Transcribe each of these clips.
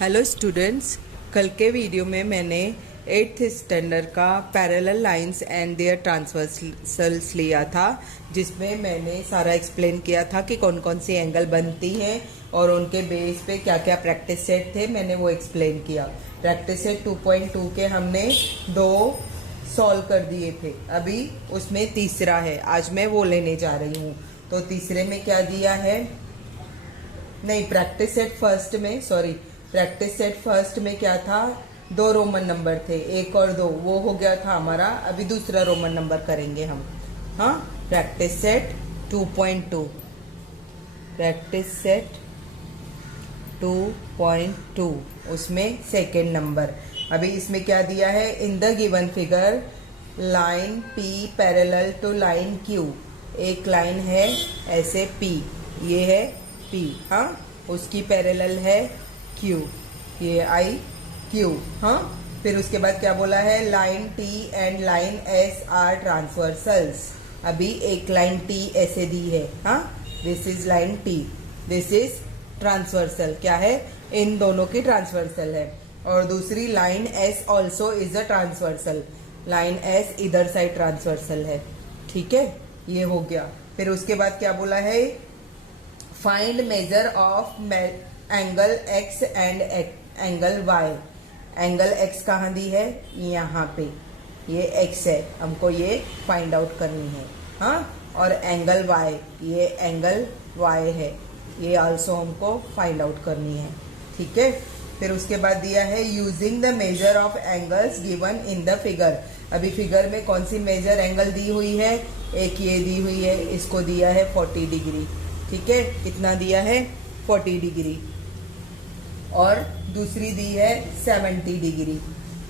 Hello students, कल के video में मैंने 8th स्टैंडर्ड का parallel lines and there transversals लिया था, जिसमें मैंने सारा एक्सप्लेन किया था कि कौन कौन सी एंगल बनती हैं और उनके बेस पे क्या क्या प्रैक्टिस सेट थे। मैंने वो एक्सप्लेन किया। प्रैक्टिस सेट 2.2 के हमने 2 सॉल्व कर दिए थे। अभी उसमें तीसरा है, आज मैं वो लेने जा रही हूँ। तो तीसरे में क्या दिया है, नहीं प्रैक्टिस सेट फर्स्ट में क्या था, 2 रोमन नंबर थे, 1 और 2, वो हो गया था हमारा। अभी दूसरा रोमन नंबर करेंगे हम। हाँ, प्रैक्टिस सेट 2.2, प्रैक्टिस सेट 2.2, उसमें सेकेंड नंबर। अभी इसमें क्या दिया है, in the given figure line P parallel to line Q। एक लाइन है ऐसे P, ये है P, हाँ, उसकी पैरेलल है Q, ये आई Q, हाँ। फिर उसके बाद क्या बोला है, line T and line S are transversals. अभी एक लाइन T ऐसे दी है, हाँ, this is line T, this is transversal, क्या है, इन दोनों की ट्रांसवर्सल है। और दूसरी line S also is a transversal, line S इधर साइड ट्रांसवर्सल है, ठीक है, ये हो गया। फिर उसके बाद क्या बोला है, find measure of angle X and angle Y। Angle X कहाँ दी है, यहाँ पे, ये X है, हमको ये फाइंड आउट करनी है, हाँ। और एंगल Y, ये एंगल Y है, ये आल्सो हमको फाइंड आउट करनी है, ठीक है। फिर उसके बाद दिया है using the measure of angles given in the figure. अभी फिगर में कौन सी मेजर एंगल दी हुई है, एक ये दी हुई है, इसको दिया है 40 डिग्री, ठीक है। कितना दिया है, 40 डिग्री। और दूसरी दी है 70 डिग्री,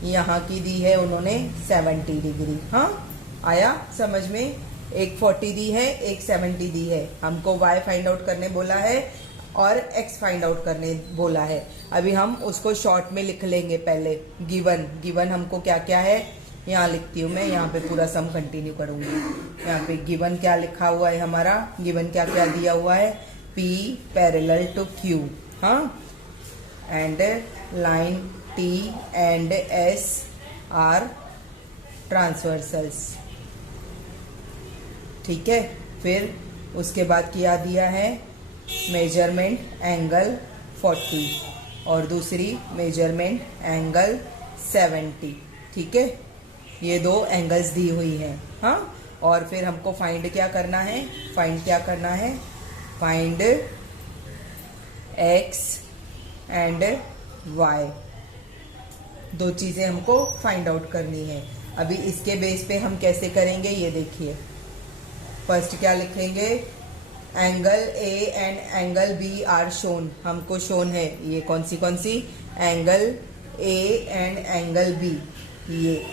यहाँ की दी है उन्होंने 70 डिग्री, हाँ, आया समझ में। एक 40 दी है, एक 70 दी है। हमको Y फाइंड आउट करने बोला है और X फाइंड आउट करने बोला है। अभी हम उसको शॉर्ट में लिख लेंगे। पहले गिवन हमको क्या क्या है, यहाँ लिखती हूँ मैं, यहाँ पे पूरा सम कंटिन्यू करूंगी। यहाँ पे गिवन क्या लिखा हुआ है हमारा, गिवन क्या क्या दिया हुआ है, P पैरेलल टू Q, हाँ, and line T and S are transversals, ठीक है। फिर उसके बाद क्या दिया है, मेजरमेंट एंगल 40 और दूसरी मेजरमेंट एंगल 70, ठीक है। ये 2 एंगल्स दी हुई हैं, हाँ। और फिर हमको फाइंड क्या करना है, फाइंड X एंड Y। 2 चीजें हमको फाइंड आउट करनी है। अभी इसके बेस पे हम कैसे करेंगे, ये देखिए। फर्स्ट क्या लिखेंगे, angle A and angle B are shown, हमको शोन है, ये कौन सी angle A and angle B, ये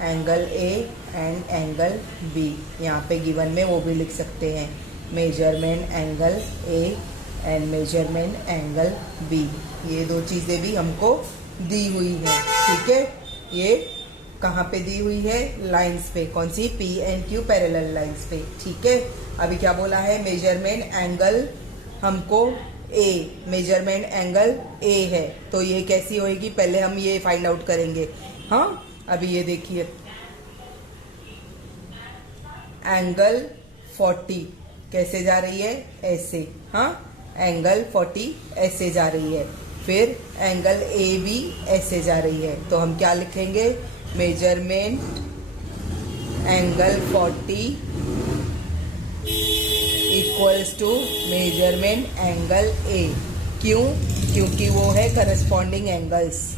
angle A and angle B, यहाँ पे गिवन में वो भी लिख सकते हैं, measurement angle A and measurement angle B। ये 2 चीजें भी हमको दी हुई है, ठीक है। ये कहाँ पे दी हुई है, लाइंस पे, कौन सी, P and Q parallel lines पे, ठीक है। अभी क्या बोला है, मेजरमेंट एंगल हमको A, मेजरमेंट एंगल A है, तो ये कैसी होएगी, पहले हम ये फाइंड आउट करेंगे, हाँ। अभी ये देखिए, एंगल 40 कैसे जा रही है, ऐसे, हाँ, एंगल 40 ऐसे जा रही है। फिर एंगल A भी ऐसे जा रही है, तो हम क्या लिखेंगे, measurement angle 40 equals to measurement angle A। क्यों, क्योंकि वो है करस्पॉन्डिंग एंगल्स।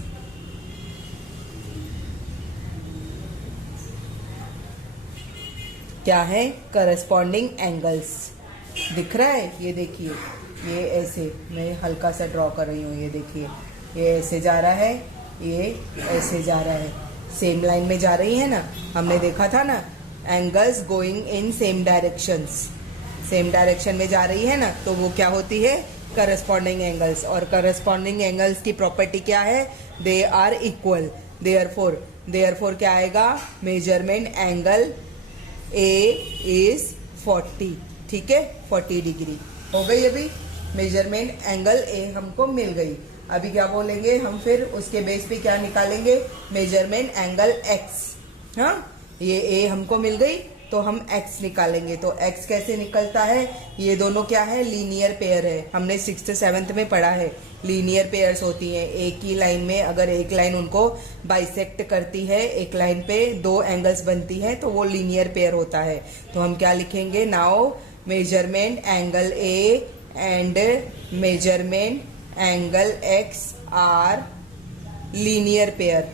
क्या है, करस्पॉन्डिंग एंगल्स, दिख रहा है, ये देखिए, ये ऐसे, मैं हल्का सा ड्रॉ कर रही हूँ, ये देखिए, ये ऐसे जा रहा है, ये ऐसे जा रहा है, सेम लाइन में जा रही है ना। हमने देखा था ना, angles going in same directions, same direction में जा रही है ना, तो वो क्या होती है, करस्पॉन्डिंग एंगल्स। और करस्पॉन्डिंग एंगल्स की प्रॉपर्टी क्या है, दे आर इक्वल, देयरफॉर क्या आएगा, मेजरमेंट एंगल A इज 40, ठीक है, 40 डिग्री हो गई। अभी मेजरमेंट एंगल ए हमको मिल गई। अभी क्या बोलेंगे हम, फिर उसके बेस पे क्या निकालेंगे, मेजरमेंट एंगल एक्स। हाँ, ये ए हमको मिल गई तो हम x निकालेंगे। तो x कैसे निकलता है, ये दोनों क्या है, लीनियर पेयर है। हमने 6th 7th में पढ़ा है लीनियर पेयर्स होती हैं। एक ही लाइन में अगर एक लाइन उनको बाइसेक्ट करती है, एक लाइन पे दो एंगल्स बनती है, तो वो लीनियर पेयर होता है। तो हम क्या लिखेंगे, now measurement angle A and measurement angle x are linear pair.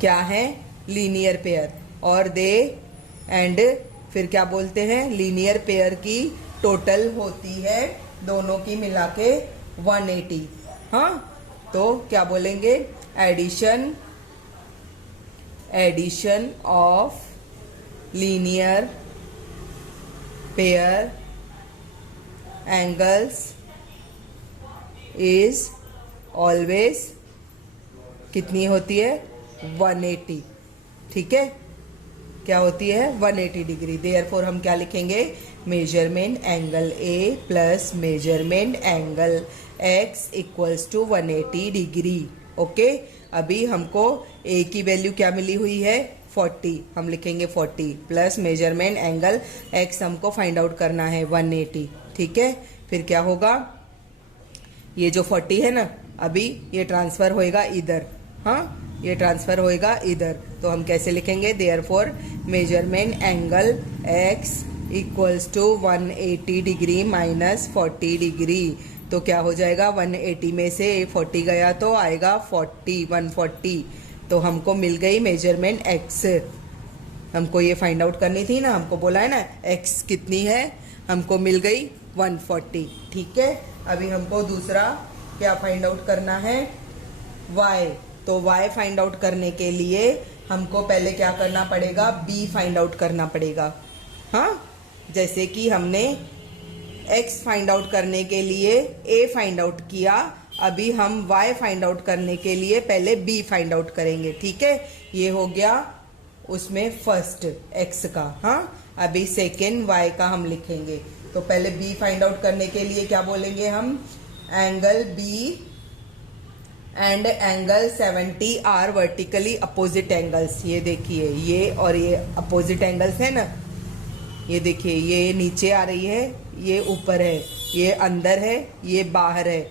क्या है, लीनियर पेयर। और दे एंड फिर क्या बोलते हैं, लीनियर पेयर की टोटल होती है दोनों की मिला के 180। हाँ, तो क्या बोलेंगे, addition of linear pair angles is always कितनी होती है, 180। ठीक है, क्या होती है, 180 डिग्री। देयरफॉर हम क्या लिखेंगे, measurement angle A plus measurement angle x equals to 180 degree. Okay, अभी हमको ए की वैल्यू क्या मिली हुई है, 40। हम लिखेंगे 40 प्लस मेजरमेंट एंगल एक्स हमको फाइंड आउट करना है 180। ठीक है, फिर क्या होगा, ये जो 40 है ना, अभी ये ट्रांसफर होएगा इधर। हाँ, ये ट्रांसफर होएगा इधर। तो हम कैसे लिखेंगे, therefore measurement angle x equals to 180 degree minus 40 degree. तो क्या हो जाएगा, 180 में से 40 गया तो आएगा 140। तो हमको मिल गई मेजरमेंट x। हमको ये फाइंड आउट करनी थी ना, हमको बोला है ना x कितनी है, हमको मिल गई 140। ठीक है, अभी हमको दूसरा क्या फाइंड आउट करना है, y। तो y फाइंड आउट करने के लिए हमको पहले क्या करना पड़ेगा, b फाइंड आउट करना पड़ेगा। हाँ, जैसे कि हमने x फाइंड आउट करने के लिए a फाइंड आउट किया, अभी हम y फाइंड आउट करने के लिए पहले b फाइंड आउट करेंगे। ठीक है, ये हो गया उसमें फर्स्ट x का। हाँ, अभी सेकेंड y का हम लिखेंगे। तो पहले b फाइंड आउट करने के लिए क्या बोलेंगे हम, angle b and angle 70 are vertically opposite angles. ये देखिए, ये और ये अपोजिट एंगल्स है ना, ये देखिए, ये नीचे आ रही है, ये ऊपर है, ये अंदर है, ये बाहर है।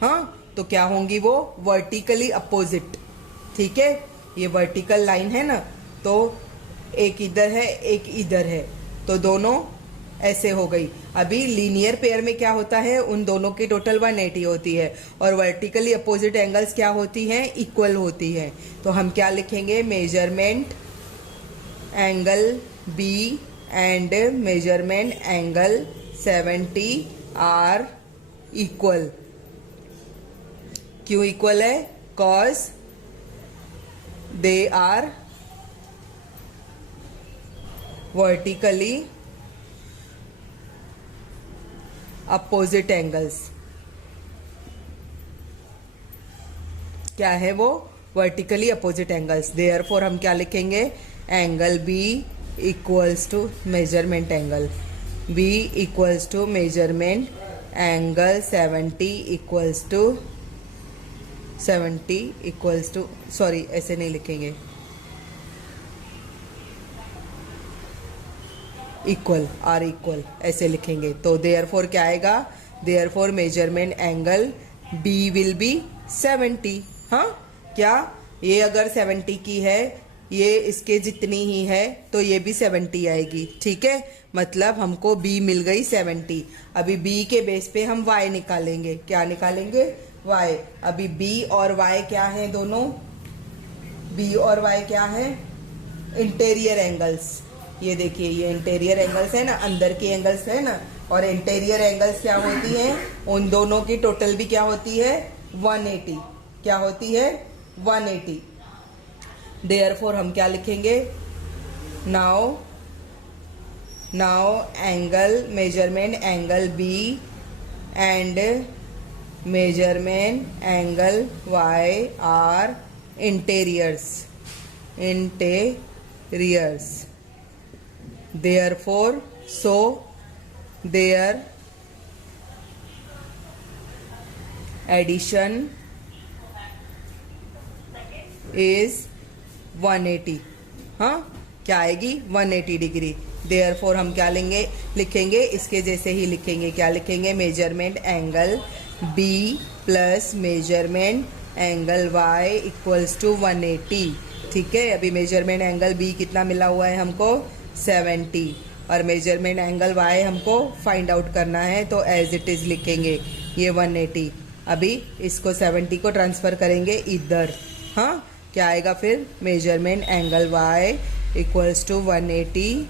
हाँ, तो क्या होंगी वो, वर्टिकली अपोजिट। ठीक है, ये वर्टिकल लाइन है ना, तो एक इधर है एक इधर है, तो दोनों ऐसे हो गई। अभी लीनियर पेयर में क्या होता है, उन दोनों की टोटल 180 होती है, और वर्टिकली अपोजिट एंगल्स क्या होती हैं, इक्वल होती है। तो हम क्या लिखेंगे, measurement angle B and measurement angle 70 are equal. क्यों इक्वल है, cause they are vertically opposite angles. क्या है वो, वर्टिकली अपोजिट एंगल्स। देयरफॉर हम क्या लिखेंगे, angle B equals to measurement angle B equals to measurement angle 70 equals to sorry, ऐसे नहीं लिखेंगे, इक्वल, आर इक्वल ऐसे लिखेंगे। तो देयरफॉर क्या आएगा, therefore measurement angle B will be 70। हाँ, क्या ये अगर 70 की है, ये इसके जितनी ही है, तो ये भी 70 आएगी। ठीक है, मतलब हमको b मिल गई 70। अभी b के बेस पे हम y निकालेंगे। क्या निकालेंगे, y। अभी b और y क्या है, दोनों b और y क्या है, इंटीरियर एंगल्स। ये देखिए, ये इंटीरियर एंगल्स है ना, अंदर के एंगल्स है ना, और इंटीरियर एंगल्स क्या होती हैं, उन दोनों की टोटल भी क्या होती है, 180। क्या होती है, 180। देयरफॉर हम क्या लिखेंगे, now angle measurement angle B and measurement angle y are interiors. Therefore, so their addition is 180। हाँ, क्या आएगी? 180 डिग्री। देयरफॉर हम क्या लिखेंगे? इसके जैसे ही लिखेंगे। क्या लिखेंगे? Measurement angle B plus measurement angle Y equals to 180। ठीक है, अभी मेजरमेंट एंगल बी कितना मिला हुआ है हमको? 70, और मेजरमेंट एंगल वाई हमको फाइंड आउट करना है, तो एज इट इज लिखेंगे ये 180। अभी इसको 70 को ट्रांसफर करेंगे इधर। हाँ, क्या आएगा फिर? Measurement angle Y equals to 180,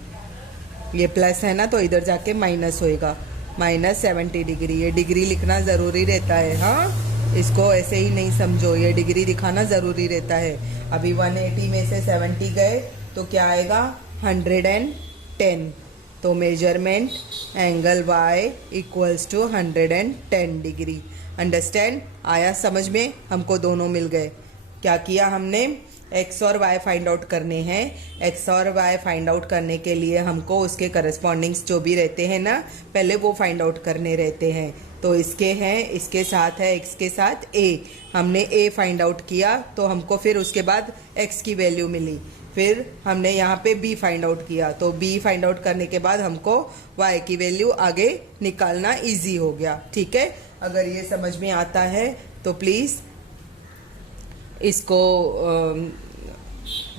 ये प्लस है ना तो इधर जाके माइनस होएगा, माइनस 70 डिग्री। ये डिग्री लिखना ज़रूरी रहता है। हाँ, इसको ऐसे ही नहीं समझो, ये डिग्री दिखाना ज़रूरी रहता है। अभी 180 में से 70 गए तो क्या आएगा? 110। तो measurement angle y equals to 110 degree. Understand? आया समझ में? हमको दोनों मिल गए। क्या किया हमने? x और y फाइंड आउट करने हैं। x और y फाइंड आउट करने के लिए हमको उसके करस्पॉन्डिंग्स जो भी रहते हैं ना, पहले वो फाइंड आउट करने रहते हैं। तो इसके हैं, इसके साथ है x के साथ a, हमने a फाइंड आउट किया तो हमको फिर उसके बाद x की वैल्यू मिली। फिर हमने यहाँ पे b फाइंड आउट किया, तो b फाइंड आउट करने के बाद हमको y की वैल्यू आगे निकालना इजी हो गया। ठीक है, अगर ये समझ में आता है तो प्लीज़ इसको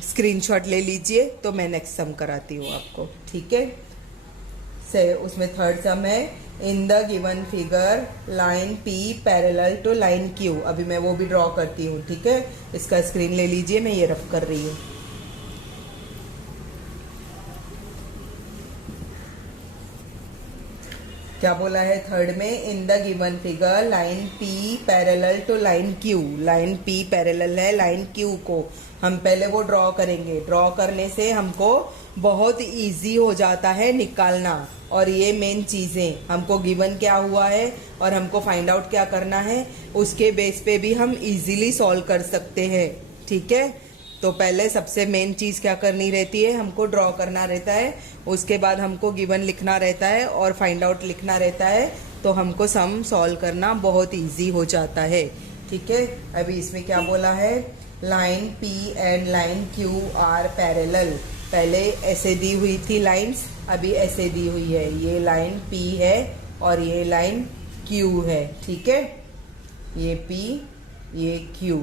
स्क्रीनशॉट ले लीजिए, तो मैं नेक्स्ट सम कराती हूँ आपको। ठीक है, से उसमें थर्ड सम है, in the given figure line P parallel to line Q। अभी मैं वो भी ड्रॉ करती हूँ। ठीक है, इसका स्क्रीन ले लीजिए, मैं ये रफ कर रही हूँ। क्या बोला है थर्ड में? In the given figure line P parallel to line Q। Line P parallel है लाइन Q को, हम पहले वो ड्रॉ करेंगे। ड्रॉ करने से हमको बहुत इजी हो जाता है निकालना। और ये मेन चीज़ें, हमको गिवन क्या हुआ है और हमको फाइंड आउट क्या करना है, उसके बेस पे भी हम इजीली सॉल्व कर सकते हैं। ठीक है, तो पहले सबसे मेन चीज़ क्या करनी रहती है? हमको ड्रॉ करना रहता है, उसके बाद हमको गिवन लिखना रहता है और फाइंड आउट लिखना रहता है, तो हमको सम सॉल्व करना बहुत इजी हो जाता है। ठीक है, अभी इसमें क्या बोला है? Line P and line Q are parallel. पहले ऐसे दी हुई थी लाइंस, अभी ऐसे दी हुई है। ये लाइन P है और ये लाइन Q है। ठीक है, ये P, ये Q,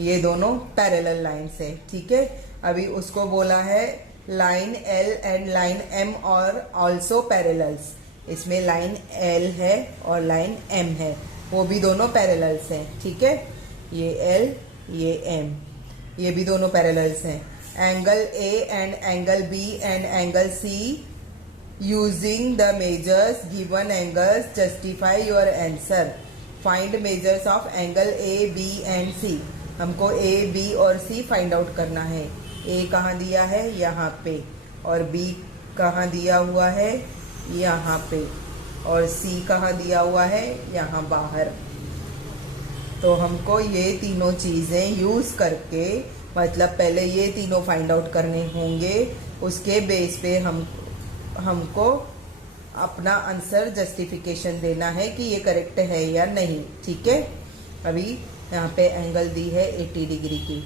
ये दोनों पैरेलल लाइंस है। ठीक है, अभी उसको बोला है line L and line M और ऑल्सो पैरेलल्स। इसमें लाइन L है और लाइन M है, वो भी दोनों पैरेलल्स हैं। ठीक है, ये L, ये M, ये भी दोनों पैरेलल्स हैं। Angle A and angle B and angle C using the measures given angles justify your answer. Find measures of angle A, B and C। हमको A, B और C फाइंड आउट करना है। A कहाँ दिया है? यहाँ पे। और B कहाँ दिया हुआ है? यहाँ पे। और C कहाँ दिया हुआ है? यहाँ बाहर। तो हमको ये तीनों चीज़ें यूज़ करके, मतलब पहले ये तीनों फाइंड आउट करने होंगे, उसके बेस पे हमको अपना आंसर जस्टिफिकेशन देना है कि ये करेक्ट है या नहीं। ठीक है, अभी यहाँ पे एंगल दी है 80 डिग्री की,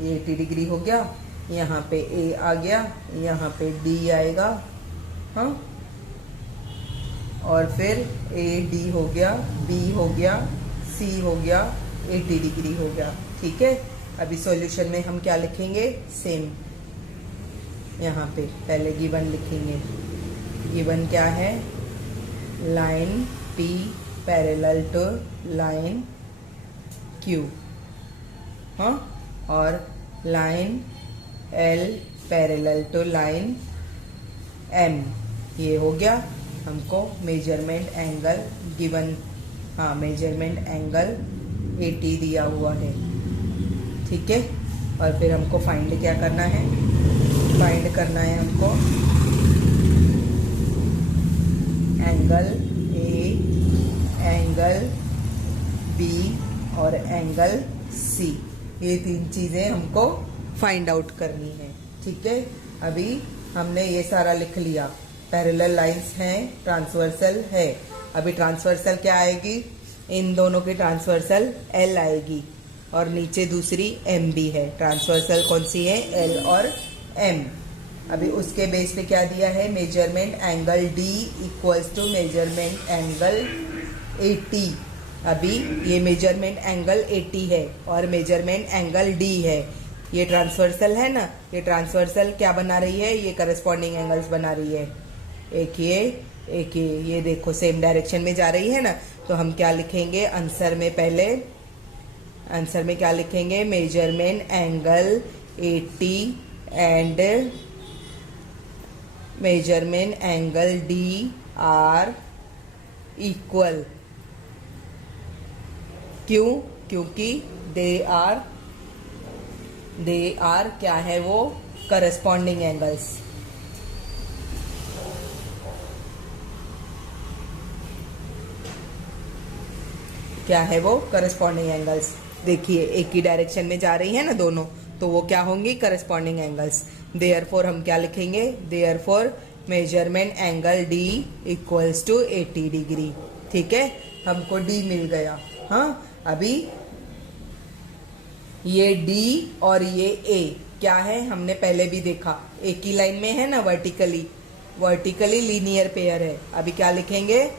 ये 80 डिग्री हो गया। यहाँ पे A आ गया, यहाँ पे D आएगा। हाँ, और फिर AD हो गया, B हो गया, C हो गया, 80 डिग्री हो गया। ठीक है, अभी सॉल्यूशन में हम क्या लिखेंगे? सेम, यहाँ पे पहले गिवन लिखेंगे। गिवन क्या है? Line P parallel to line Q। हाँ, और line L parallel to line M। ये हो गया। हमको मेजरमेंट एंगल गिवन, हाँ मेजरमेंट एंगल 80 दिया हुआ है। ठीक है, और फिर हमको फाइंड क्या करना है? फाइंड करना है हमको एंगल A, एंगल B और एंगल C। ये तीन चीज़ें हमको फाइंड आउट करनी है। ठीक है, अभी हमने ये सारा लिख लिया। पैरेलल लाइंस हैं, ट्रांसवर्सल है। अभी ट्रांसवर्सल क्या आएगी, इन दोनों की ट्रांसवर्सल एल आएगी और नीचे दूसरी एम भी है। ट्रांसवर्सल कौन सी है, एल और एम। अभी उसके बेस पे क्या दिया है, measurement angle D equals to measurement angle 80। अभी ये मेजरमेंट एंगल 80 है और मेजरमेंट एंगल डी है। ये ट्रांसवर्सल है ना, ये ट्रांसवर्सल क्या बना रही है, ये करस्पॉन्डिंग एंगल्स बना रही है। एक ये देखो सेम डायरेक्शन में जा रही है ना। तो हम क्या लिखेंगे आंसर में, पहले आंसर में क्या लिखेंगे, measurement angle 80 and measurement angle D R equal. क्यों, क्योंकि दे आर क्या है, वो करस्पॉन्डिंग एंगल्स। क्या है वो, करस्पॉन्डिंग एंगल्स। देखिए एक ही डायरेक्शन में जा रही है ना दोनों, तो वो क्या होंगी, करस्पॉन्डिंग एंगल्स। देयरफॉर हम क्या लिखेंगे, therefore measurement angle D equals to 80 degree. ठीक है, हमको डी मिल गया। हाँ, अभी ये डी और ये ए क्या है, हमने पहले भी देखा, एक ही लाइन में है ना, वर्टिकली लीनियर पेयर है। अभी क्या लिखेंगे,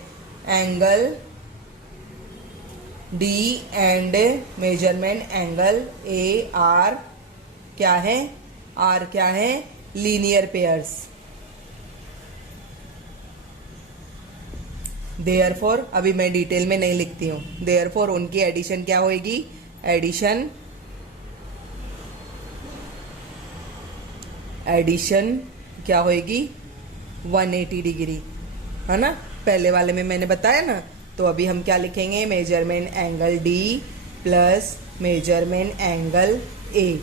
angle D and measurement angle A R क्या है, आर क्या है, लीनियर पेयर्स। देयरफॉर अभी मैं डिटेल में नहीं लिखती हूँ। देयरफॉर उनकी एडिशन क्या होगी, एडिशन क्या होगी, 180 डिग्री, है ना। पहले वाले में मैंने बताया ना। तो अभी हम क्या लिखेंगे, measurement angle D plus measurement angle ए।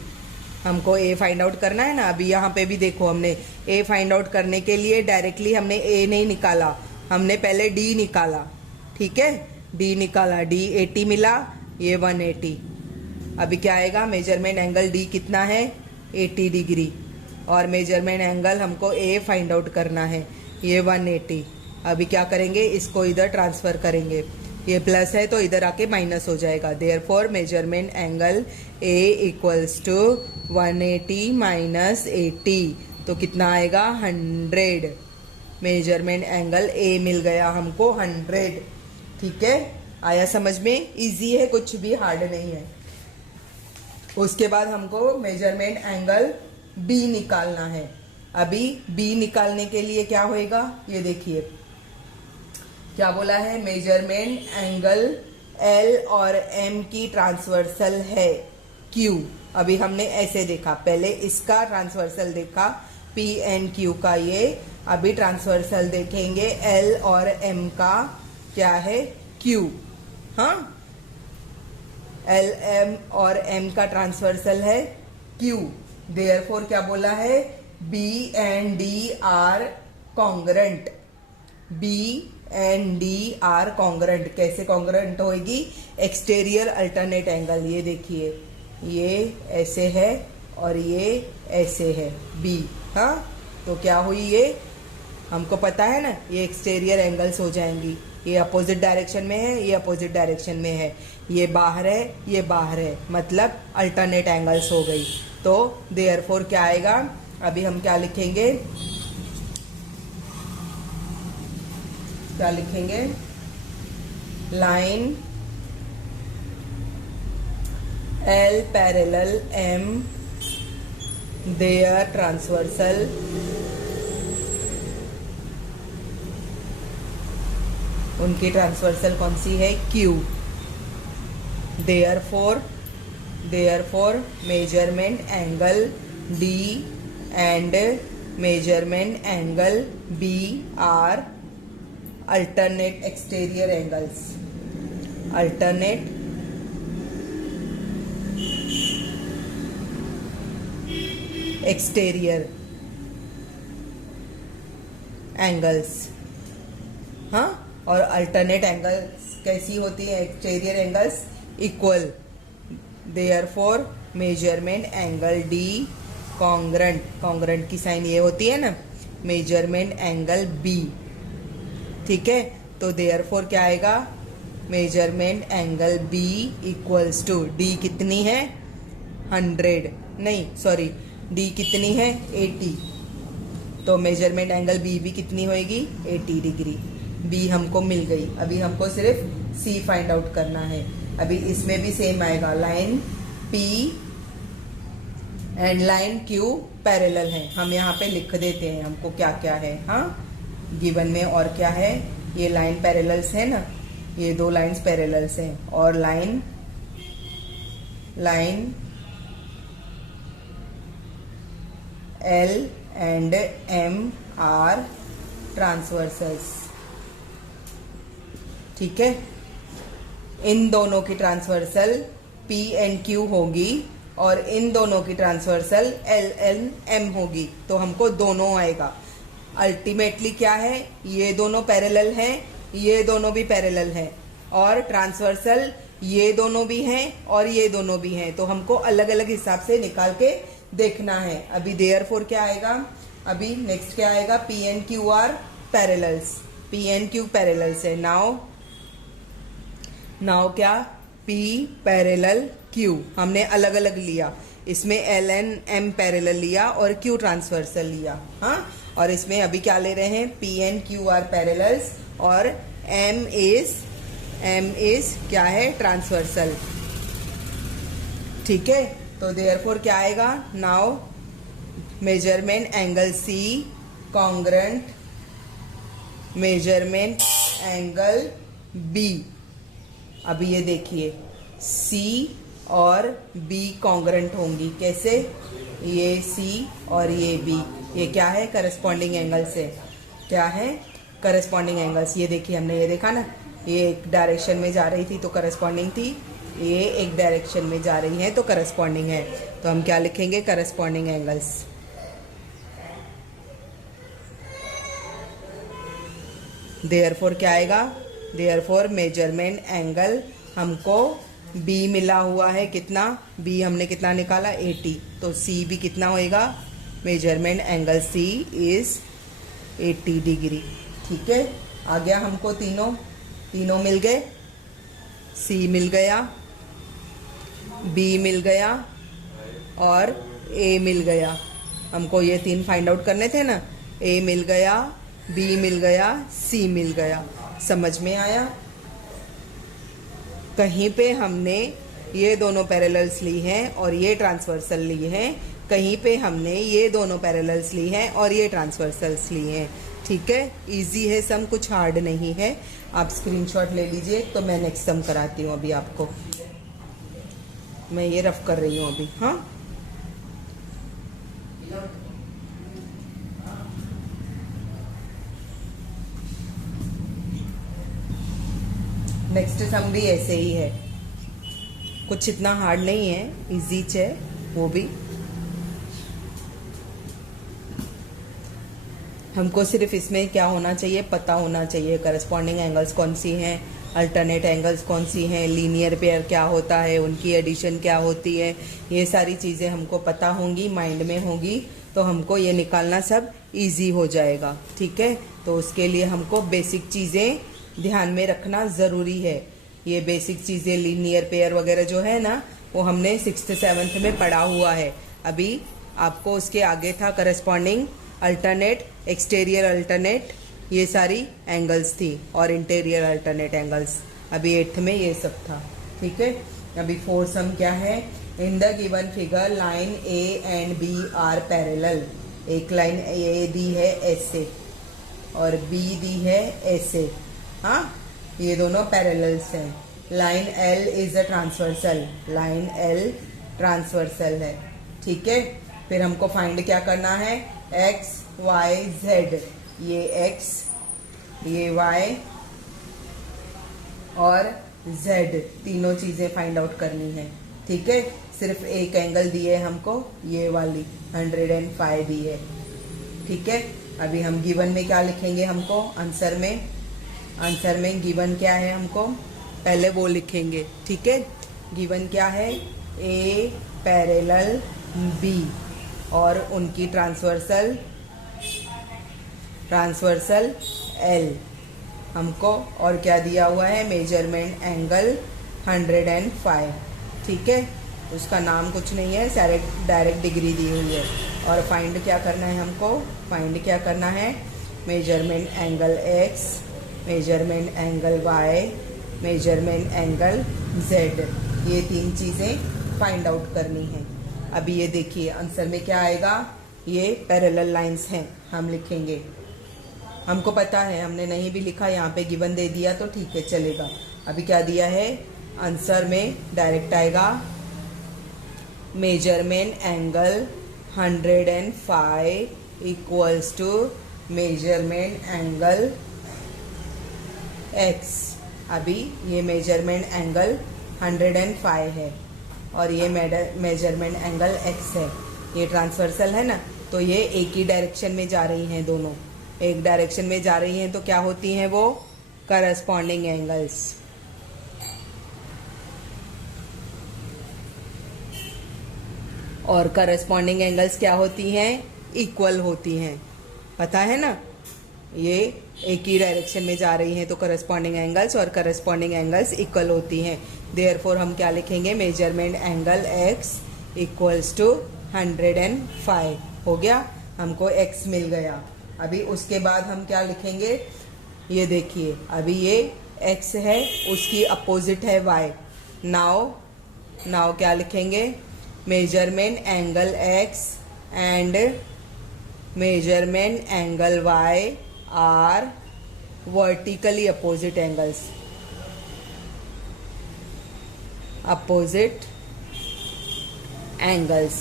हमको ए फाइंड आउट करना है ना। अभी यहाँ पे भी देखो, हमने ए फाइंड आउट करने के लिए डायरेक्टली हमने ए नहीं निकाला, हमने पहले डी निकाला। ठीक है, डी निकाला, डी 80 मिला, ये 180। अभी क्या आएगा, मेजरमेंट एंगल डी कितना है, 80 डिग्री, और मेजरमेंट एंगल हमको ए फाइंड आउट करना है, ये 180। अभी क्या करेंगे, इसको इधर ट्रांसफर करेंगे, ये प्लस है तो इधर आके माइनस हो जाएगा। Therefore measurement angle A equals to 180 minus 80, तो कितना आएगा, 100। मेजरमेंट एंगल ए मिल गया हमको 100। ठीक है, आया समझ में, इजी है, कुछ भी हार्ड नहीं है। उसके बाद हमको मेजरमेंट एंगल बी निकालना है। अभी बी निकालने के लिए क्या होएगा, ये देखिए क्या बोला है, मेजरमेंट एंगल एल और एम की ट्रांसवर्सल है क्यू। अभी हमने ऐसे देखा, पहले इसका ट्रांसवर्सल देखा पी एंड क्यू का, ये अभी ट्रांसवर्सल देखेंगे एल और एम का क्या है, क्यू। हाँ, एल एम और एम का ट्रांसवर्सल है क्यू। देयरफॉर क्या बोला है, B and D are congruent. B and D are congruent. कैसे कॉन्ग्रेंट होगी, एक्सटीरियर अल्टरनेट एंगल। ये देखिए, ये ऐसे है और ये ऐसे है, बी। हाँ, तो क्या हुई, ये हमको पता है ना, ये एक्सटीरियर एंगल्स हो जाएंगी। ये अपोजिट डायरेक्शन में है, ये अपोजिट डायरेक्शन में है, ये बाहर है, ये बाहर है, मतलब अल्टरनेट एंगल्स हो गई। तो देयरफॉर क्या आएगा, अभी हम क्या लिखेंगे, line L parallel M, their transversal उनकी ट्रांसवर्सल कौन सी है, Q. Therefore measurement angle D and measurement angle B are alternate exterior angles, alternate exterior angles। हाँ, और alternate angles कैसी होती है, exterior angles equal। therefore measurement angle D congruent की साइन ये होती है ना, measurement angle B। ठीक है, तो देयरफॉर क्या आएगा, measurement angle B equals to, D कितनी है 100, नहीं सॉरी डी कितनी है 80, तो मेजरमेंट एंगल बी भी कितनी होएगी 80 डिग्री। बी हमको मिल गई। अभी हमको सिर्फ सी फाइंड आउट करना है। अभी इसमें भी सेम आएगा, line P and line Q parallel है। हम यहाँ पे लिख देते हैं हमको क्या क्या है। हाँ, गिवन में और क्या है, ये लाइन पैरेलल्स है ना, ये दो लाइंस पैरेलल्स हैं, और line L and M are transversals. ठीक है, इन दोनों की ट्रांसवर्सल पी एंड क्यू होगी और इन दोनों की ट्रांसवर्सल एल एन एम होगी, तो हमको दोनों आएगा। अल्टीमेटली क्या है, ये दोनों पैरेलल हैं, ये दोनों भी पैरेलल हैं, और ट्रांसवर्सल ये दोनों भी हैं और ये दोनों भी हैं, तो हमको अलग अलग हिसाब से निकाल के देखना है। अभी देयरफॉर क्या आएगा, अभी नेक्स्ट क्या आएगा, P and Q are parallels, P and Q parallels है। नाउ क्या, पी पैरेलल क्यू हमने अलग अलग लिया, इसमें एल एन एम पैरेलल लिया और क्यू ट्रांसवर्सल लिया। हाँ, और इसमें अभी क्या ले रहे हैं, P and Q are parallels और एम इज क्या है, ट्रांसवर्सल। ठीक है, तो देयरफॉर क्या आएगा, now measurement angle C congruent measurement angle B. अभी ये देखिए, सी और बी कॉन्ग्रेंट होंगी, कैसे, ये सी और ये बी, ये क्या है, करस्पॉन्डिंग एंगल्स है। क्या है, करस्पॉन्डिंग एंगल्स। ये देखिए, हमने ये देखा ना, ये एक डायरेक्शन में जा रही थी तो करस्पॉन्डिंग थी, ये एक डायरेक्शन में जा रही है तो करस्पॉन्डिंग है। तो हम क्या लिखेंगे, करस्पॉन्डिंग एंगल्स। देयरफॉर क्या आएगा, देयरफॉर मेजरमेंट एंगल हमको बी मिला हुआ है, कितना, बी हमने कितना निकाला 80, तो सी भी कितना होएगा, measurement angle C is 80 degree. ठीक है, आ गया हमको तीनों मिल गए, सी मिल गया, बी मिल गया और ए मिल गया। हमको ये तीन फाइंड आउट करने थे ना, ए मिल गया, बी मिल गया, सी मिल गया। समझ में आया? कहीं पे हमने ये दोनों पैरेलल्स ली हैं और ये ट्रांसवर्सल ली हैं, कहीं पे हमने ये दोनों पैरेलल्स ली हैं और ये ट्रांसवर्सल्स ली हैं। ठीक है, इजी है सम, कुछ हार्ड नहीं है। आप स्क्रीनशॉट ले लीजिए, तो मैं नेक्स्ट सम कराती हूँ। अभी आपको मैं ये रफ कर रही हूँ अभी। हाँ, नेक्स्ट सम भी ऐसे ही है, कुछ इतना हार्ड नहीं है, इजी है वो भी। हमको सिर्फ इसमें क्या होना चाहिए, पता होना चाहिए करस्पॉन्डिंग एंगल्स कौन सी हैं, अल्टरनेट एंगल्स कौन सी हैं, लीनियर पेयर क्या होता है, उनकी एडिशन क्या होती है, ये सारी चीज़ें हमको पता होंगी, माइंड में होंगी, तो हमको ये निकालना सब इजी हो जाएगा। ठीक है, तो उसके लिए हमको बेसिक चीज़ें ध्यान में रखना ज़रूरी है। ये बेसिक चीज़ें लीनियर पेयर वगैरह जो है ना, वो हमने 6th 7th में पढ़ा हुआ है। अभी आपको उसके आगे था करस्पॉन्डिंग, अल्टरनेट, एक्सटीरियर अल्टरनेट, ये सारी एंगल्स थी, और इंटीरियर अल्टरनेट एंगल्स। अभी 8th में ये सब था। ठीक है, अभी 4th सम क्या है, in the given figure line A and B are parallel. एक लाइन ए दी है ऐसे और बी दी है ऐसे। हाँ, ये दोनों पैरेलल्स हैं। Line L is a transversal, line L transversal है। ठीक है, फिर हमको फाइंड क्या करना है, एक्स वाई जेड, ये एक्स, ये वाई और जेड, तीनों चीज़ें फाइंड आउट करनी है। ठीक है, सिर्फ एक एंगल दी है हमको, ये वाली 105 दी है। ठीक है, अभी हम गिवन में क्या लिखेंगे, हमको आंसर में गिवन क्या है, हमको पहले वो लिखेंगे। ठीक है, गिवन क्या है, ए पैरेलल बी और उनकी ट्रांसवर्सल एल। हमको, और क्या दिया हुआ है, मेजरमेंट एंगल 105, ठीक है। उसका नाम कुछ नहीं है, डायरेक्ट डिग्री दी हुई है। और फाइंड क्या करना है हमको, फाइंड क्या करना है, measurement angle x, measurement angle y, measurement angle z, ये 3 चीज़ें फाइंड आउट करनी है। अभी ये देखिए आंसर में क्या आएगा, ये पैरेलल लाइंस हैं, हम लिखेंगे। हमको पता है, हमने नहीं भी लिखा, यहाँ पे गिवन दे दिया तो ठीक है, चलेगा। अभी क्या दिया है आंसर में, डायरेक्ट आएगा measurement angle 105 equals to measurement angle x। अभी ये मेजरमेंट एंगल 105 है और ये मेजरमेंट एंगल x है। ये ट्रांसवर्सल है ना, तो ये एक ही डायरेक्शन में जा रही हैं, दोनों एक डायरेक्शन में जा रही हैं, तो क्या होती हैं वो, करस्पॉन्डिंग एंगल्स। और करस्पॉन्डिंग एंगल्स क्या होती हैं, इक्वल होती हैं, पता है ना। ये एक ही डायरेक्शन में जा रही हैं तो करस्पॉन्डिंग एंगल्स, और करस्पॉन्डिंग एंगल्स इक्वल होती हैं। देयरफॉर हम क्या लिखेंगे, measurement angle x equals to 105। हो गया, हमको x मिल गया। अभी उसके बाद हम क्या लिखेंगे, ये देखिए, अभी ये x है, उसकी अपोजिट है y। नाउ क्या लिखेंगे, measurement angle x and measurement angle y are vertically opposite angles, opposite angles.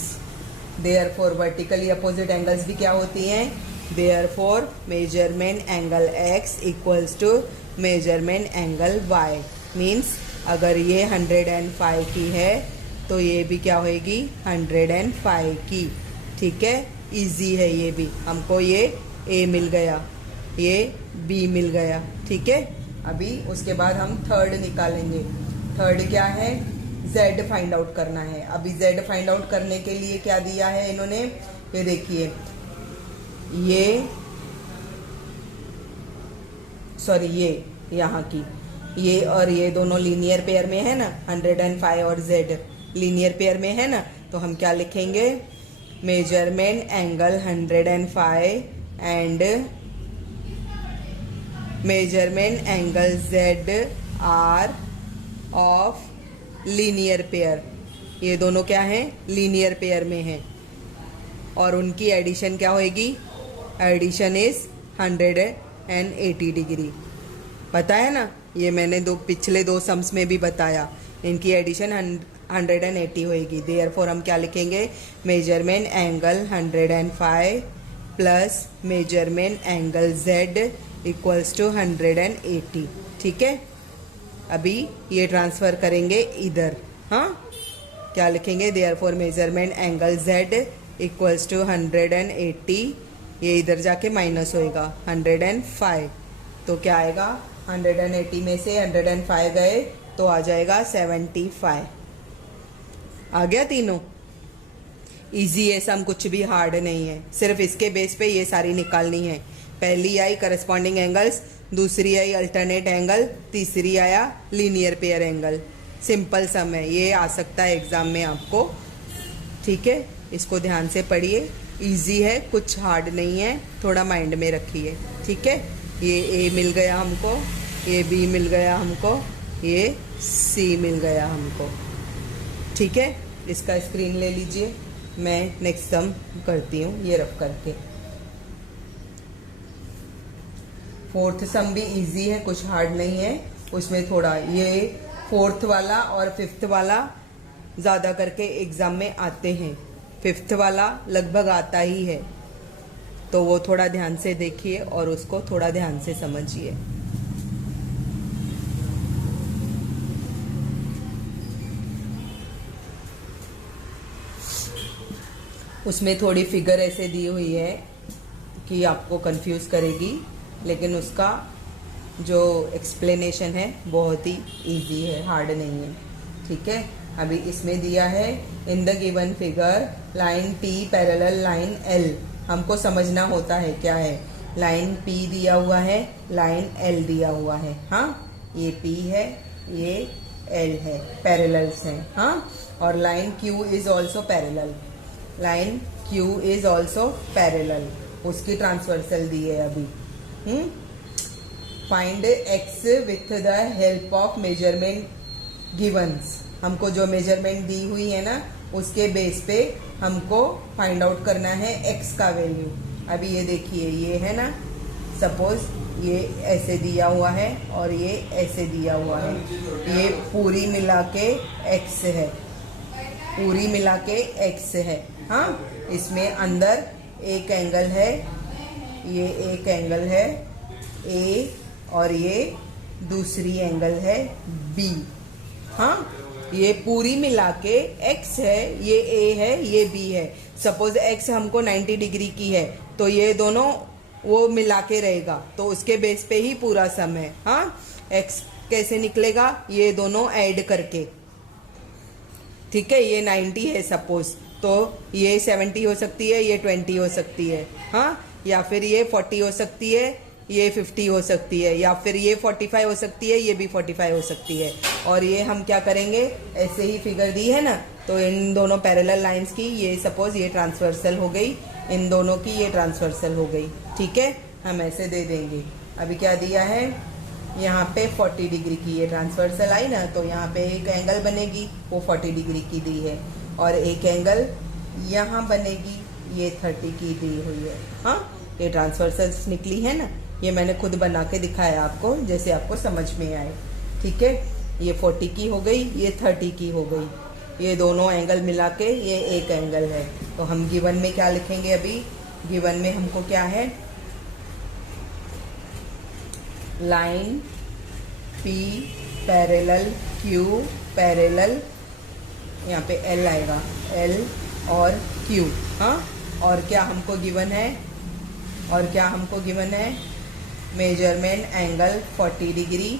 Therefore vertically opposite angles भी क्या होती हैं, therefore measurement angle x equals to measurement angle y। Means अगर ये 105 की है तो ये भी क्या होएगी, 105 की, ठीक है। इजी है ये भी, हमको ये a मिल गया, ये b मिल गया, ठीक है। अभी उसके बाद हम थर्ड निकालेंगे। थर्ड क्या है, z फाइंड आउट करना है। अभी z फाइंड आउट करने के लिए क्या दिया है इन्होंने, ये देखिए, ये सॉरी ये यहाँ की, ये और ये दोनों लीनियर पेयर में है ना, 105 और z लीनियर पेयर में है ना, तो हम क्या लिखेंगे, measurement angle 105 and measurement angle z are of linear pair. ये दोनों क्या हैं, लीनियर पेयर में हैं, और उनकी एडिशन क्या होएगी, एडिशन इज 180 डिग्री। पता है ना, ये मैंने पिछले दो सम्स में भी बताया, इनकी एडिशन 180 होएगी। देयरफॉर हम क्या लिखेंगे, measurement angle 105 plus measurement angle z equals to 180, ठीक है। अभी ये ट्रांसफर करेंगे इधर, हाँ, क्या लिखेंगे, therefore measurement angle z equals to 180, ये इधर जाके माइनस होएगा 105, तो क्या आएगा, 180 में से 105 गए तो आ जाएगा 75। आ गया तीनों, इजी है सम, कुछ भी हार्ड नहीं है। सिर्फ इसके बेस पे ये सारी निकालनी है। पहली आई करस्पॉन्डिंग एंगल्स, दूसरी आई अल्टरनेट एंगल, तीसरी आया लीनियर पेयर एंगल। सिंपल सम है, ये आ सकता है एग्जाम में आपको, ठीक है। इसको ध्यान से पढ़िए, इजी है, कुछ हार्ड नहीं है, थोड़ा माइंड में रखिए, ठीक है। ये ए मिल गया हमको, ये बी मिल गया हमको, ये सी मिल गया हमको, ठीक है। इसका स्क्रीन ले लीजिए, मैं नेक्स्ट सम करती हूँ ये रफ करके। फोर्थ सम भी इजी है, कुछ हार्ड नहीं है। उसमें थोड़ा ये फोर्थ वाला और फिफ्थ वाला ज़्यादा करके एग्ज़ाम में आते हैं, फिफ्थ वाला लगभग आता ही है, तो वो थोड़ा ध्यान से देखिए और उसको थोड़ा ध्यान से समझिए। उसमें थोड़ी फिगर ऐसे दी हुई है कि आपको कंफ्यूज करेगी, लेकिन उसका जो एक्सप्लेनेशन है बहुत ही इजी है, हार्ड नहीं है, ठीक है। अभी इसमें दिया है, in the given figure line T parallel line L। हमको समझना होता है क्या है, लाइन P दिया हुआ है, लाइन L दिया हुआ है। हाँ, ये P है, ये L है, पैरेलल्स हैं। हाँ, और line Q is also parallel, line Q is also parallel, उसकी ट्रांसवर्सल दी है अभी। Find x with the help of measurement givens. हमको जो मेजरमेंट दी हुई है ना, उसके बेस पे हमको फाइंड आउट करना है x का वैल्यू। अभी ये देखिए, ये है ना, सपोज ये ऐसे दिया हुआ है और ये ऐसे दिया हुआ है, ये पूरी मिला के x है, पूरी मिला के x है। हाँ, इसमें अंदर एक एंगल है, ये एक एंगल है A, और ये दूसरी एंगल है B। हाँ, ये पूरी मिला के x है, ये A है, ये B है। सपोज x हमको 90 डिग्री की है, तो ये दोनों वो मिला के रहेगा, तो उसके बेस पे ही पूरा सम है। हाँ, x कैसे निकलेगा, ये दोनों ऐड करके। ठीक है, ये 90 है सपोज, तो ये 70 हो सकती है, ये 20 हो सकती है। हाँ, या फिर ये 40 हो सकती है, ये 50 हो सकती है, या फिर ये 45 हो सकती है, ये भी 45 हो सकती है। और ये हम क्या करेंगे, ऐसे ही फिगर दी है ना, तो इन दोनों पैरेलल लाइंस की ये सपोज ये ट्रांसवर्सल हो गई, इन दोनों की ये ट्रांसवर्सल हो गई। ठीक है, हम ऐसे दे देंगे। अभी क्या दिया है, यहाँ पे 40 डिग्री की ये ट्रांसवर्सल आई ना, तो यहाँ पे एक एंगल बनेगी, वो 40 डिग्री की दी है, और एक एंगल यहाँ बनेगी, ये 30 की दी हुई है। हाँ, ये ट्रांसवर्सल्स निकली है ना, ये मैंने खुद बना के दिखाया आपको, जैसे आपको समझ में आए। ठीक है, ये 40 की हो गई, ये 30 की हो गई, ये दोनों एंगल मिला के ये एक एंगल है। तो हम गिवन में क्या लिखेंगे, अभी गिवन में हमको क्या है, line P parallel Q parallel, यहाँ पे L आएगा, L और Q। हाँ, और क्या हमको गिवन है, और क्या हमको गिवन है, मेजरमेंट एंगल 40 डिग्री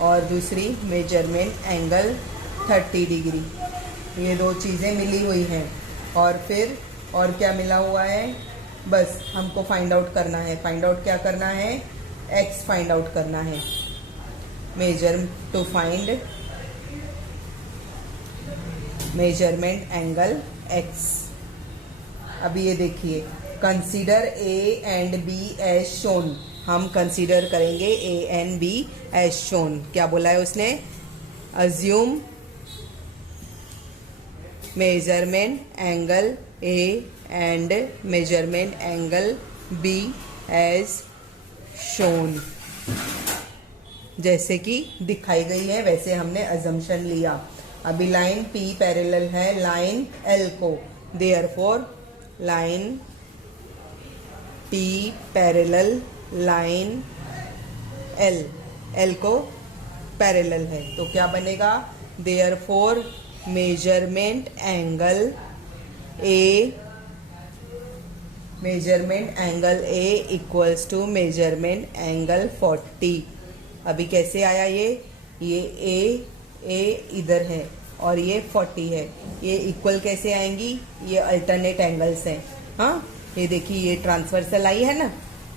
और दूसरी मेजरमेंट एंगल 30 डिग्री। ये दो चीज़ें मिली हुई हैं, और फिर और क्या मिला हुआ है, बस हमको फाइंड आउट करना है। फाइंड आउट क्या करना है, x फाइंड आउट करना है। Measure to find measurement angle x। अभी ये देखिए, consider A and B as shown. हम कंसीडर करेंगे A and B as shown. क्या बोला है उसने, assume measurement angle A and measurement angle B as shown. जैसे कि दिखाई गई है वैसे हमने अजम्पशन लिया। अभी लाइन P पैरेलल है लाइन L को, therefore line P parallel line L, L को पैरेलल है, तो क्या बनेगा, therefore measurement angle A equals to measurement angle 40। अभी कैसे आया ये A इधर है और ये 40 है, ये इक्वल कैसे आएंगी, ये अल्टरनेट एंगल्स हैं। हाँ, ये देखिए, ये ट्रांसवर्सल आई है ना,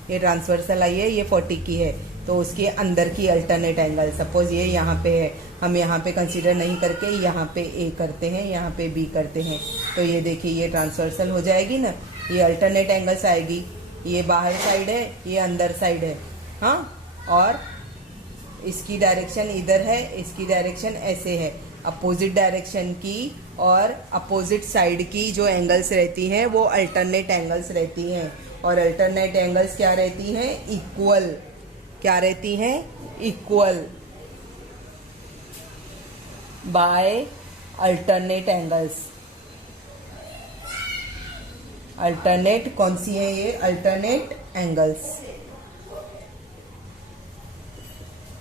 ये ट्रांसवर्सल आई है, ये 40 की है, तो उसके अंदर की अल्टरनेट एंगल, सपोज ये यहाँ पे है, हम यहाँ पे कंसीडर नहीं करके यहाँ पे A करते हैं, यहाँ पे B करते हैं, तो ये देखिए ये ट्रांसवर्सल हो जाएगी ना, ये अल्टरनेट एंगल्स आएगी, ये बाहर साइड है, ये अंदर साइड है। हाँ, और इसकी डायरेक्शन इधर है, इसकी डायरेक्शन ऐसे है। अपोजिट डायरेक्शन की और अपोजिट साइड की जो एंगल्स रहती हैं वो अल्टरनेट एंगल्स रहती हैं, और अल्टरनेट एंगल्स क्या रहती हैं, इक्वल। क्या रहती हैं, equal bye alternate angles. Alternate कौन सी है, ये अल्टरनेट एंगल्स।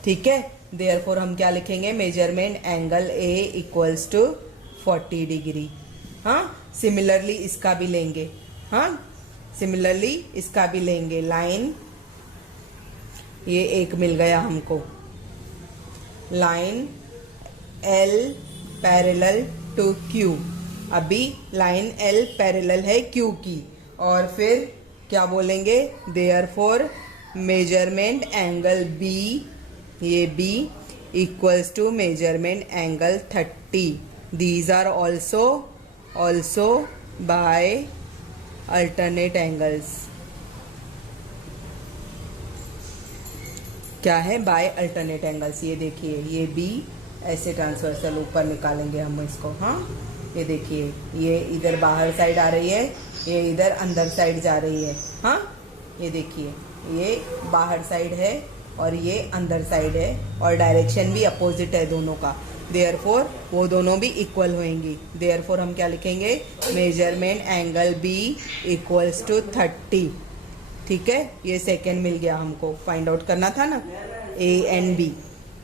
ठीक है, देयरफॉर हम क्या लिखेंगे, measurement angle A equals to 40 degree. हाँ, सिमिलरली इसका भी लेंगे। हाँ, सिमिलरली इसका भी लेंगे। लाइन ये एक मिल गया हमको, line L parallel to Q। अभी लाइन L पैरेलल है Q की, और फिर क्या बोलेंगे, देयरफॉर मेजरमेंट एंगल बी, ये B equals to measurement angle 30. These are also by alternate angles. क्या है, बाय अल्टरनेट एंगल्स. ये देखिए, ये बी ऐसे ट्रांसवर्सल ऊपर निकालेंगे हम इसको. हाँ, ये देखिए, ये इधर बाहर साइड आ रही है, ये इधर अंदर साइड जा रही है. हाँ, ये देखिए, ये बाहर साइड है और ये अंदर साइड है और डायरेक्शन भी अपोजिट है दोनों का. देयरफॉर वो दोनों भी इक्वल होंगी. देयरफॉर हम क्या लिखेंगे, measurement angle B equals to 30. ठीक है, ये सेकेंड मिल गया हमको. फाइंड आउट करना था ना, ए एंड बी.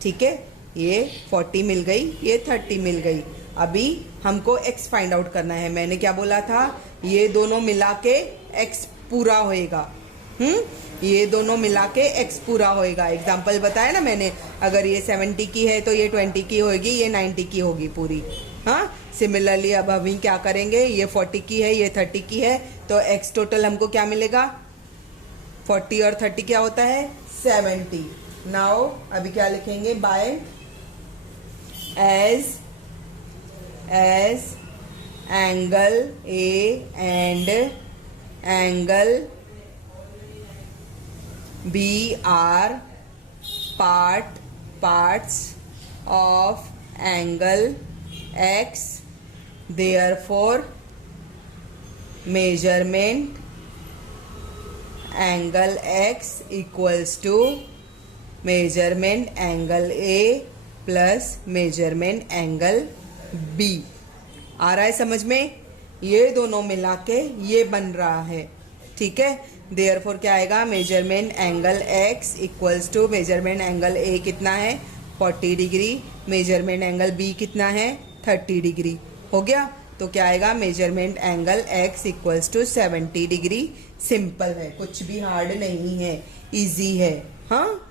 ठीक है, ये 40 मिल गई, ये 30 मिल गई. अभी हमको x फाइंड आउट करना है. मैंने क्या बोला था, ये दोनों मिला के x पूरा होएगा. ये दोनों मिला के x पूरा होएगा. एग्जाम्पल बताया ना मैंने, अगर ये 70 की है तो ये 20 की होगी, ये 90 की होगी पूरी. हाँ, सिमिलरली अब हम क्या करेंगे, ये 40 की है, ये 30 की है, तो x टोटल हमको क्या मिलेगा, 40 और 30 क्या होता है, 70. नाउ अभी क्या लिखेंगे, bye as angle A and angle B are parts of angle X, therefore measurement angle X equals to measurement angle A plus measurement angle B. आ रहा है समझ में, ये दोनों मिला के ये बन रहा है. ठीक है, देयरफॉर क्या आएगा, measurement angle x equals to measurement angle A कितना है, 40 डिग्री, मेजरमेंट एंगल बी कितना है, 30 डिग्री. हो गया, तो क्या आएगा, measurement angle x equals to 70 degree. Simple है, कुछ भी हार्ड नहीं है, इजी है. हाँ,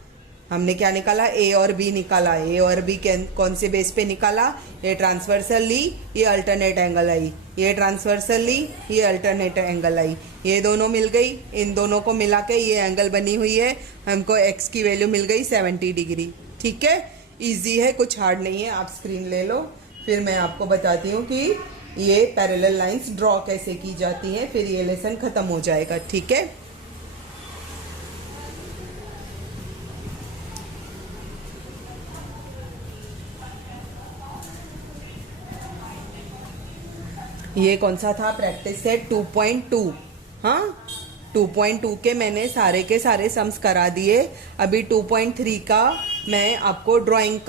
हमने क्या निकाला, ए और बी निकाला. ए और बी कौन से बेस पे निकाला, ये ट्रांसवर्सल ली, ये अल्टरनेट एंगल आई, ये ट्रांसवर्सल ली, ये अल्टरनेट एंगल आई. ये दोनों मिल गई, इन दोनों को मिला के ये एंगल बनी हुई है. हमको एक्स की वैल्यू मिल गई 70 डिग्री. ठीक है, इजी है, कुछ हार्ड नहीं है. आप स्क्रीन ले लो, फिर मैं आपको बताती हूँ कि ये पैरेलल लाइंस ड्रॉ कैसे की जाती है, फिर ये लेसन खत्म हो जाएगा. ठीक है, ये कौन सा था, प्रैक्टिस सेट 2.2. हाँ, 2.2 के मैंने सारे के सारे सम्स करा दिए. अभी 2.3 का मैं आपको ड्राइंग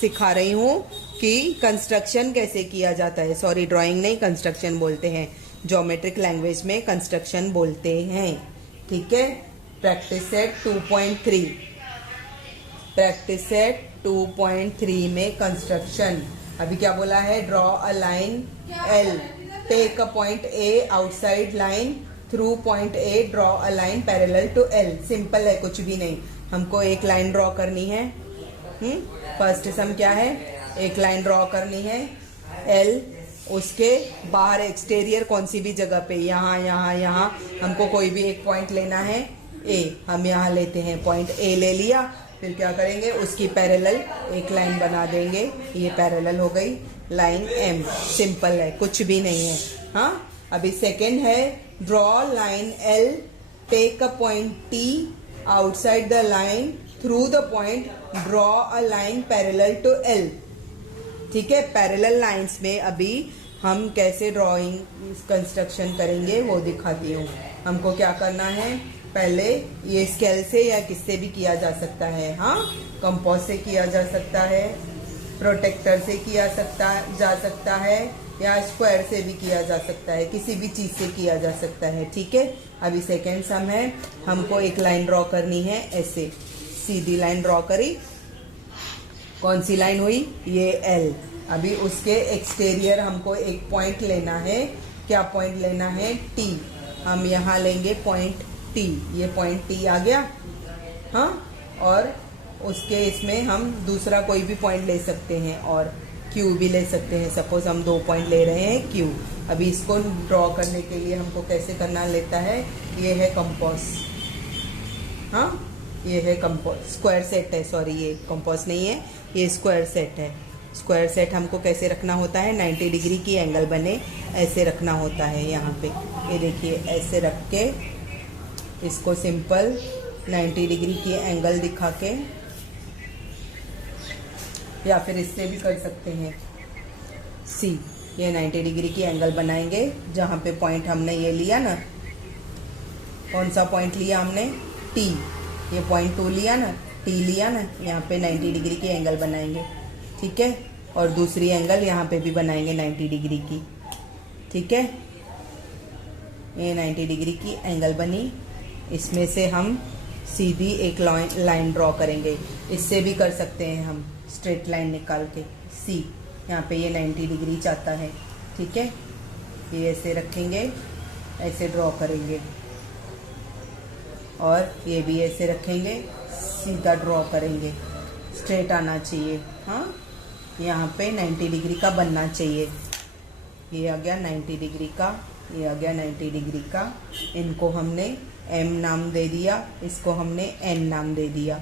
सिखा रही हूँ कि कंस्ट्रक्शन कैसे किया जाता है. सॉरी, ड्राइंग नहीं, कंस्ट्रक्शन बोलते हैं. ज्योमेट्रिक लैंग्वेज में कंस्ट्रक्शन बोलते हैं. ठीक है, प्रैक्टिस सेट 2.3. प्रैक्टिस सेट 2.3 में कंस्ट्रक्शन. अभी क्या बोला है, draw a line L, take a point A outside line, through point A draw a line parallel to L. Simple है, कुछ भी नहीं. हमको एक लाइन ड्रॉ करनी है. फर्स्ट सम क्या है, एक लाइन ड्रॉ करनी है L, उसके बाहर एक्सटीरियर कौन सी भी जगह पे, यहाँ यहाँ यहाँ हमको कोई भी एक पॉइंट लेना है A. हम यहाँ लेते हैं पॉइंट A, ले लिया. फिर क्या करेंगे, उसकी पैरेलल एक लाइन बना देंगे. ये पैरेलल हो गई लाइन M. सिंपल है, कुछ भी नहीं है. हाँ, अभी सेकेंड है, draw line L, take a point T outside the line, through the point draw a line parallel to L. ठीक है, पैरेलल लाइंस में अभी हम कैसे ड्राइंग कंस्ट्रक्शन करेंगे वो दिखाती हूँ. हमको क्या करना है, पहले ये स्केल से या किससे भी किया जा सकता है. हाँ, कंपास से किया जा सकता है, प्रोटेक्टर से किया जा सकता है, या स्क्वायर से भी किया जा सकता है, किसी भी चीज से किया जा सकता है. ठीक है, अभी सेकेंड सम है, हमको एक लाइन ड्रॉ करनी है. ऐसे सीधी लाइन ड्रॉ करी, कौन सी लाइन हुई, ये L. अभी उसके एक्सटीरियर हमको एक पॉइंट लेना है. क्या पॉइंट लेना है, T. हम यहाँ लेंगे पॉइंट T. ये पॉइंट T आ गया. हाँ, और उसके इसमें हम दूसरा कोई भी पॉइंट ले सकते हैं. और क्यू भी ले सकते हैं। सपोज हम 2 पॉइंट ले रहे हैं क्यू। अभी इसको ड्रॉ करने के लिए हमको कैसे करना लेता है, ये है कंपास। हाँ, ये है कंपास, स्क्वायर सेट है, सॉरी ये कंपास नहीं है, ये स्क्वायर सेट है। स्क्वायर सेट हमको कैसे रखना होता है, 90 डिग्री की एंगल बने ऐसे रखना होता है। यहाँ पे ये देखिए, ऐसे रख के इसको सिंपल 90 डिग्री की एंगल दिखा के, या फिर इससे भी कर सकते हैं। सी, ये 90 डिग्री की एंगल बनाएंगे। जहाँ पे पॉइंट हमने ये लिया ना, कौन सा पॉइंट लिया हमने, टी, ये पॉइंट 2 लिया ना, टी लिया ना, यहाँ पे 90 डिग्री की एंगल बनाएंगे, ठीक है। और दूसरी एंगल यहाँ पे भी बनाएंगे 90 डिग्री की, ठीक है। ये 90 डिग्री की एंगल बनी, इसमें से हम सीधी एक लाइन ड्रॉ करेंगे। इससे भी कर सकते हैं हम, स्ट्रेट लाइन निकाल के। सी, यहाँ पे ये 90 डिग्री चाहता है, ठीक है। ये ऐसे रखेंगे, ऐसे ड्रॉ करेंगे, और ये भी ऐसे रखेंगे, सीधा ड्रॉ करेंगे, स्ट्रेट आना चाहिए। हाँ, यहाँ पे 90 डिग्री का बनना चाहिए। ये आ गया 90 डिग्री का, ये आ गया 90 डिग्री का। इनको हमने M नाम दे दिया, इसको हमने N नाम दे दिया।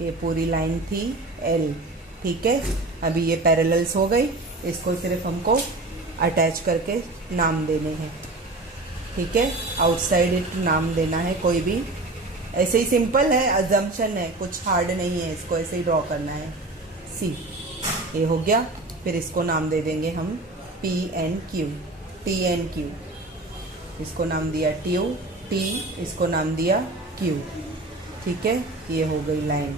ये पूरी लाइन थी L, ठीक है। अभी ये पैरेलल्स हो गई, इसको सिर्फ हमको अटैच करके नाम देने हैं, ठीक है। आउटसाइड इट नाम देना है कोई भी, ऐसे ही सिंपल है, अजम्पशन है, कुछ हार्ड नहीं है, इसको ऐसे ही ड्रॉ करना है। सी, ये हो गया। फिर इसको नाम दे देंगे हम PNQ, TNQ, इसको नाम दिया ट्यू, T, इसको नाम दिया Q, ठीक है। ये हो गई लाइन,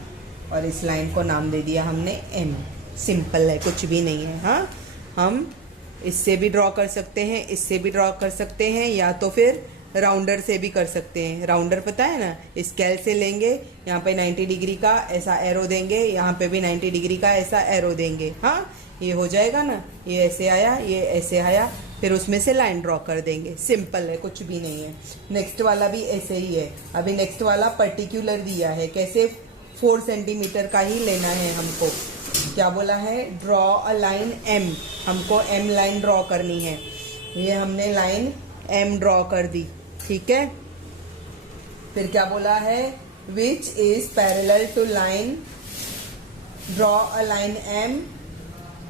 और इस लाइन को नाम दे दिया हमने M। सिंपल है, कुछ भी नहीं है। हाँ, हम इससे भी ड्रॉ कर सकते हैं, इससे भी ड्रॉ कर सकते हैं, या तो फिर राउंडर से भी कर सकते हैं। राउंडर पता है ना, स्केल से लेंगे, यहाँ पे 90 डिग्री का ऐसा एरो देंगे, यहाँ पे भी 90 डिग्री का ऐसा एरो देंगे। हाँ, ये हो जाएगा ना, ये ऐसे आया, ये ऐसे आया, फिर उसमें से लाइन ड्रॉ कर देंगे। सिंपल है, कुछ भी नहीं है। नेक्स्ट वाला भी ऐसे ही है। अभी नेक्स्ट वाला पर्टिकुलर दिया है, कैसे 4 सेंटीमीटर का ही लेना है हमको। क्या बोला है, ड्रॉ अ लाइन M, हमको M लाइन ड्रॉ करनी है। ये हमने लाइन M ड्रॉ कर दी, ठीक है। फिर क्या बोला है, which is parallel to line, draw a line M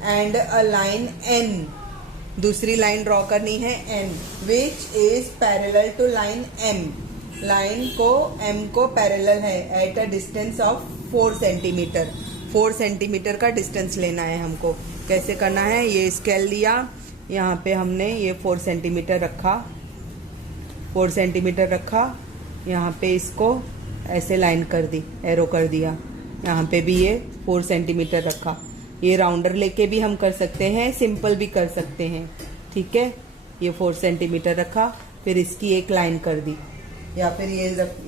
and a line N, दूसरी लाइन ड्रॉ करनी है N, which is parallel to line M, line को M को पैरेलल है, at a distance of 4 centimetre. 4 centimetre का distance लेना है हमको। कैसे करना है, ये स्केल लिया, यहाँ पे हमने ये 4 सेंटीमीटर रखा, 4 सेंटीमीटर रखा, यहाँ पे इसको ऐसे लाइन कर दी, एरो कर दिया, यहाँ पे भी ये 4 सेंटीमीटर रखा। ये राउंडर लेके भी हम कर सकते हैं, सिंपल भी कर सकते हैं, ठीक है। ये 4 सेंटीमीटर रखा, फिर इसकी एक लाइन कर दी, या फिर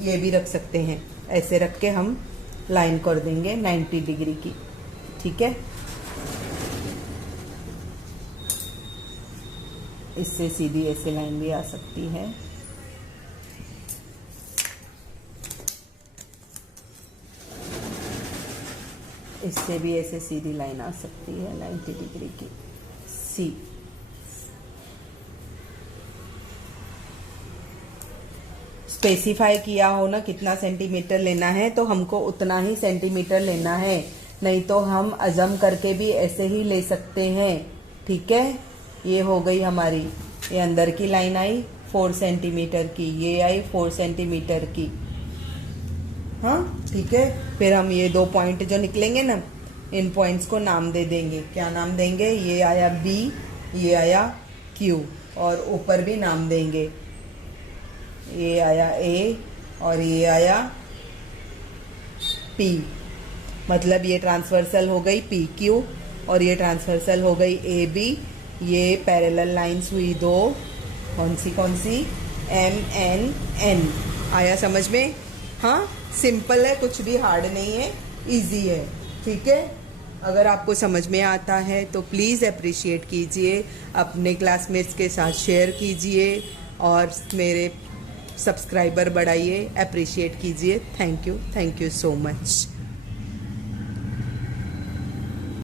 ये भी रख सकते हैं। ऐसे रख के हम लाइन कर देंगे 90 डिग्री की, ठीक है। इससे सीधी ऐसे लाइन भी आ सकती है। इससे भी ऐसे सीधी लाइन आ सकती है 90 डिग्री की। सी, स्पेसिफाई किया हो ना कितना सेंटीमीटर लेना है, तो हमको उतना ही सेंटीमीटर लेना है, नहीं तो हम अजम करके भी ऐसे ही ले सकते हैं, ठीक है। ये हो गई हमारी, ये अंदर की लाइन आई 4 सेंटीमीटर की, ये आई 4 सेंटीमीटर की। हाँ, ठीक है। फिर हम ये 2 पॉइंट जो निकलेंगे ना, इन पॉइंट्स को नाम दे देंगे। क्या नाम देंगे, ये आया B, ये आया Q, और ऊपर भी नाम देंगे, ये आया A और ये आया P। मतलब ये ट्रांसवर्सल हो गई PQ और ये ट्रांसवर्सल हो गई AB। ये पैरेलल लाइंस हुई 2, कौन सी MNN। आया समझ में? हाँ, सिंपल है, कुछ भी हार्ड नहीं है, इजी है, ठीक है। अगर आपको समझ में आता है तो प्लीज़ अप्रिशिएट कीजिए, अपने क्लासमेट्स के साथ शेयर कीजिए और मेरे सब्सक्राइबर बढ़ाइए, अप्रिशिएट कीजिए। Thank you so much.